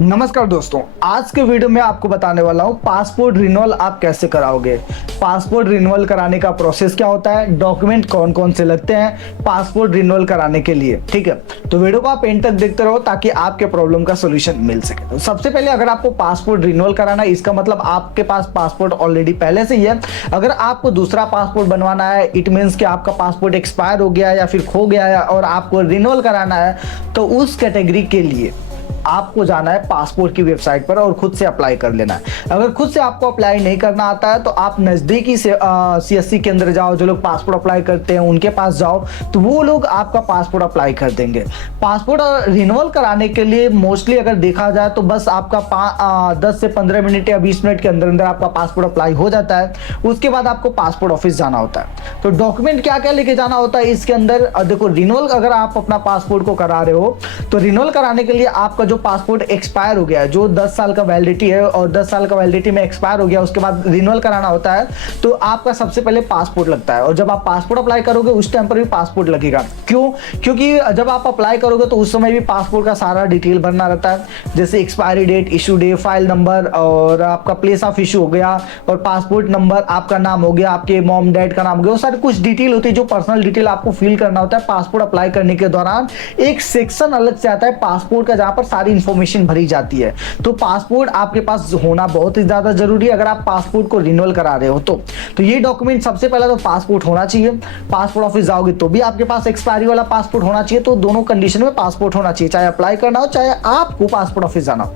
नमस्कार दोस्तों, आज के वीडियो में आपको बताने वाला हूं पासपोर्ट रिन्यूअल आप कैसे कराओगे। पासपोर्ट रिन्यूअल कराने का प्रोसेस क्या होता है, डॉक्यूमेंट कौन कौन से लगते हैं पासपोर्ट रिन्यूअल कराने के लिए। ठीक है, तो वीडियो को आप एंड तक देखते रहो ताकि आपके प्रॉब्लम का सोल्यूशन मिल सके। तो सबसे पहले अगर आपको पासपोर्ट रिन्यूअल कराना है, इसका मतलब आपके पास पासपोर्ट ऑलरेडी पहले से ही है। अगर आपको दूसरा पासपोर्ट बनवाना है, इट मीन्स कि आपका पासपोर्ट एक्सपायर हो गया है या फिर खो गया है और आपको रिन्यूअल कराना है, तो उस कैटेगरी के लिए आपको जाना है पासपोर्ट की वेबसाइट पर और खुद से अप्लाई कर लेना है। अगर खुद से आपको अप्लाई नहीं करना आता है तो आप नजदीकी से सीएससी के अंदर जाओ, जो लोग पासपोर्ट अप्लाई करते हैं उनके पास जाओ, तो वो लोग आपका पासपोर्ट अप्लाई कर देंगे। पासपोर्ट रिन्यूअल कराने के लिए मोस्टली अगर देखा जाए तो बस आपका 10 से 15 मिनट या 20 मिनट के अंदर अंदर आपका पासपोर्ट अप्लाई हो जाता है। उसके बाद आपको पासपोर्ट ऑफिस जाना होता है। तो डॉक्यूमेंट क्या क्या लेके जाना होता है इसके अंदर, देखो रिन्यूअल अगर आप अपना पासपोर्ट को करा रहे हो तो रिन्यूअल कराने के लिए आपका जो पासपोर्ट एक्सपायर हो गया है, जो 10 साल का वैलिडिटी है और 10 साल का वैलिडिटी में एक्सपायर हो गया, उसके बाद रिन्यूअल कराना होता है, तो आपका सबसे पहले पासपोर्ट लगता है। और जब आप पासपोर्ट अप्लाई करोगे उस टाइम पर भी पासपोर्ट लगेगा। क्यों? क्योंकि जब आप अप्लाई करोगे तो उस समय भी पासपोर्ट का सारा डिटेल भरना रहता है, जैसे expiry date, issue date, file number और आपका प्लेस ऑफ इशू हो गया और पासपोर्ट नंबर, आपका नाम हो गया, आपके मॉम डैड का नाम हो गया, वो सारी कुछ डिटेल होती है जो पर्सनल डिटेल आपको फिल करना होता है। पासपोर्ट अप्लाई करने के दौरान एक सेक्शन अलग से आता है पासपोर्ट का, जहां पर सारी इंफॉर्मेशन भरी जाती है। तो पासपोर्ट आपके पास होना बहुत ही ज्यादा जरूरी है अगर आप पासपोर्ट को रिन्यूअल करा रहे हो तो ये डॉक्यूमेंट सबसे पहले तो पासपोर्ट होना चाहिए। पासपोर्ट ऑफिस जाओगे तो भी आपके पास एक्सपायरी वाला पासपोर्ट होना चाहिए। तो दोनों कंडीशन में पासपोर्ट होना चाहिए, चाहे अप्लाई करना हो चाहे आपको पासपोर्ट ऑफिस जाना हो।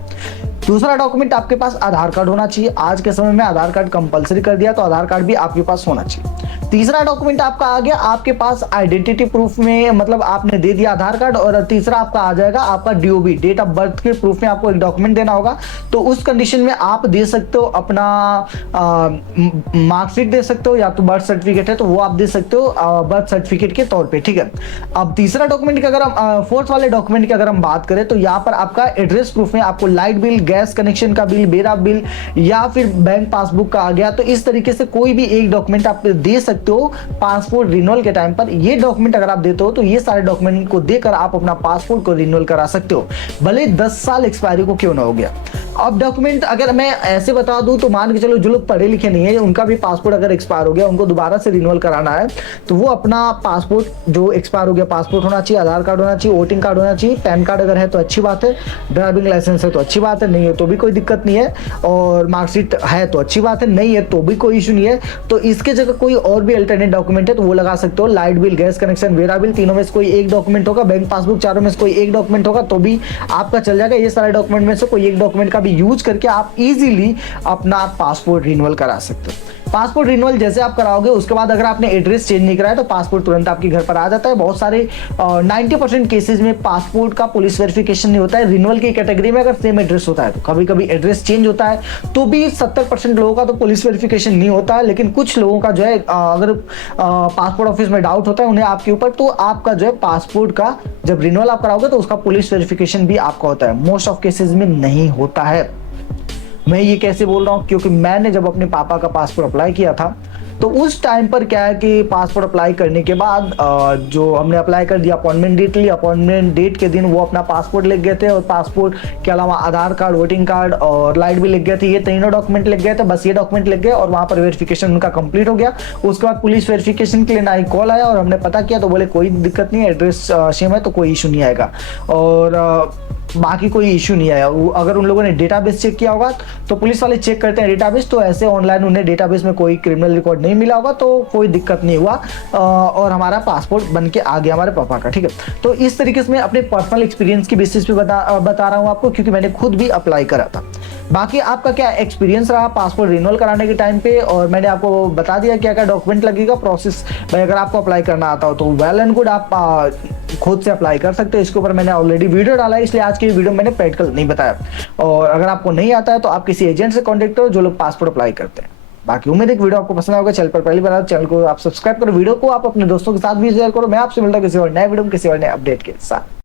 दूसरा डॉक्यूमेंट आपके पास आधार कार्ड होना चाहिए। आज के समय में आधार कार्ड कंपलसरी कर दिया, तो आधार कार्ड भी आपके पास होना चाहिए। तीसरा डॉक्यूमेंट आपका आ गया आपके पास आइडेंटिटी प्रूफ में, मतलब आपने दे दिया आधार कार्ड। और तीसरा आपका आ जाएगा आपका डीओबी, डेट ऑफ बर्थ के प्रूफ में आपको एक डॉक्यूमेंट देना होगा। तो उस कंडीशन में आप दे सकते हो अपना मार्कशीट दे सकते हो, या तो बर्थ सर्टिफिकेट है तो वो आप दे सकते हो बर्थ सर्टिफिकेट के तौर पे। ठीक है, अब तीसरा डॉक्यूमेंट की अगर हम फोर्थ वाले डॉक्यूमेंट की अगर हम बात करें तो यहाँ पर आपका एड्रेस प्रूफ में आपको लाइट बिल, गैस कनेक्शन का बिल, बेरा बिल या फिर बैंक पासबुक का आ गया, तो इस तरीके से कोई भी एक डॉक्यूमेंट आप दे सकते हो पासपोर्ट रिन्यूअल के टाइम पर। ये डॉक्यूमेंट अगर आप देते हो तो ये सारे डॉक्यूमेंट को देकर आप अपना पासपोर्ट को रिन्यूअल करा सकते हो, भले 10 साल एक्सपायरी को क्यों ना हो गया। अब डॉक्यूमेंट अगर मैं ऐसे बता दूं तो मान के चलो जो लोग पढ़े लिखे नहीं है, उनका भी पासपोर्ट अगर एक्सपायर हो गया, उनको दोबारा से रिन्यूअल कराना है, तो वो अपना पासपोर्ट जो एक्सपायर हो गया, पासपोर्ट होना चाहिए, आधार कार्ड होना चाहिए, वोटिंग कार्ड होना चाहिए, पैन कार्ड अगर है तो अच्छी बात है, ड्राइविंग लाइसेंस है तो अच्छी बात है, नहीं है तो भी कोई दिक्कत नहीं है, और मार्कशीट है तो अच्छी बात है, नहीं है तो भी कोई इशू नहीं है। तो इसके जगह कोई और भी अल्टरनेट डॉक्यूमेंट है तो वो लगा सकते हो। लाइट बिल, गैस कनेक्शन, बेरा बिल, तीनों में से कोई एक डॉक्यूमेंट होगा, बैंक पासबुक चारों में से कोई एक डॉक्यूमेंट होगा तो भी आपका चल जाएगा। ये सारे डॉक्यूमेंट में से कोई एक डॉक्यूमेंट का भी यूज करके आप इजीली अपना पासपोर्ट रिन्यूअल करा सकते हो। पासपोर्ट रिन्यूअल जैसे आप कराओगे उसके बाद अगर आपने एड्रेस चेंज नहीं कराया तो पासपोर्ट तुरंत आपके घर पर आ जाता है। बहुत सारे 90% केसेस में पासपोर्ट का पुलिस वेरिफिकेशन नहीं होता है। रिन्यूअल की कैटेगरी में अगर सेम एड्रेस होता है तो कभी कभी एड्रेस चेंज होता है तो भी 70% लोगों का तो पुलिस वेरिफिकेशन नहीं होता है। लेकिन कुछ लोगों का जो है अगर पासपोर्ट ऑफिस में डाउट होता है उन्हें आपके ऊपर, तो आपका जो है पासपोर्ट का जब रिन्यूअल आप कराओगे तो उसका पुलिस वेरिफिकेशन भी आपका होता है। मोस्ट ऑफ केसेस में नहीं होता है। मैं ये कैसे बोल रहा हूँ, क्योंकि मैंने जब अपने पापा का पासपोर्ट अप्लाई किया था तो उस टाइम पर क्या है कि पासपोर्ट अप्लाई करने के बाद जो हमने अप्लाई कर दिया, अपॉइंटमेंट डेट ली, अपॉइंटमेंट डेट के दिन वो अपना पासपोर्ट लिख गए थे और पासपोर्ट के अलावा आधार कार्ड, वोटिंग कार्ड और लाइट भी लिख गए थे। ये तीनों डॉक्यूमेंट लिख गए थे, बस ये डॉक्यूमेंट लिख गए और वहाँ पर वेरिफिकेशन उनका कंप्लीट हो गया। उसके बाद पुलिस वेरिफिकेशन के लिए ना ही कॉल आया और हमने पता किया तो बोले कोई दिक्कत नहीं है, एड्रेस सेम है तो कोई इशू नहीं आएगा और बाकी कोई इशू नहीं आया। अगर उन लोगों ने डेटाबेस चेक किया होगा तो पुलिस वाले चेक करते हैं डेटाबेस, तो ऐसे ऑनलाइन उन्हें डेटाबेस में कोई क्रिमिनल रिकॉर्ड नहीं मिला होगा तो कोई दिक्कत नहीं हुआ और हमारा पासपोर्ट बन के आ गया हमारे पापा का। ठीक है, तो इस तरीके से मैं अपने पर्सनल एक्सपीरियंस की बेसिस पे बता रहा हूँ आपको, क्योंकि मैंने खुद भी अप्लाई करा था। बाकी आपका क्या एक्सपीरियंस रहा पासपोर्ट रिन्यूअल कराने के टाइम पे, और मैंने आपको बता दिया क्या क्या डॉक्यूमेंट लगेगा, प्रोसेस भाई अगर आपको अप्लाई करना आता हो तो वेल एंड गुड, आप खुद से अप्लाई कर सकते हो। इसके ऊपर मैंने ऑलरेडी वीडियो डाला है, इसलिए आज की वीडियो मैंने प्रैक्टिकल नहीं बताया। और अगर आपको नहीं आता है तो आप किसी एजेंट से कॉन्टेक्ट करो जो लोग पासपोर्ट अप्लाई करते हैं। बाकी उम्मीद है कि वीडियो आपको पसंद आएगा। चैनल पर पहली बार चैनल को आप सब्सक्राइब करो, वीडियो को आप अपने दोस्तों के साथ भी शेयर करो। मैं आपसे मिलता हूं किसी और नए वीडियो में किसी और नए अपडेट के साथ।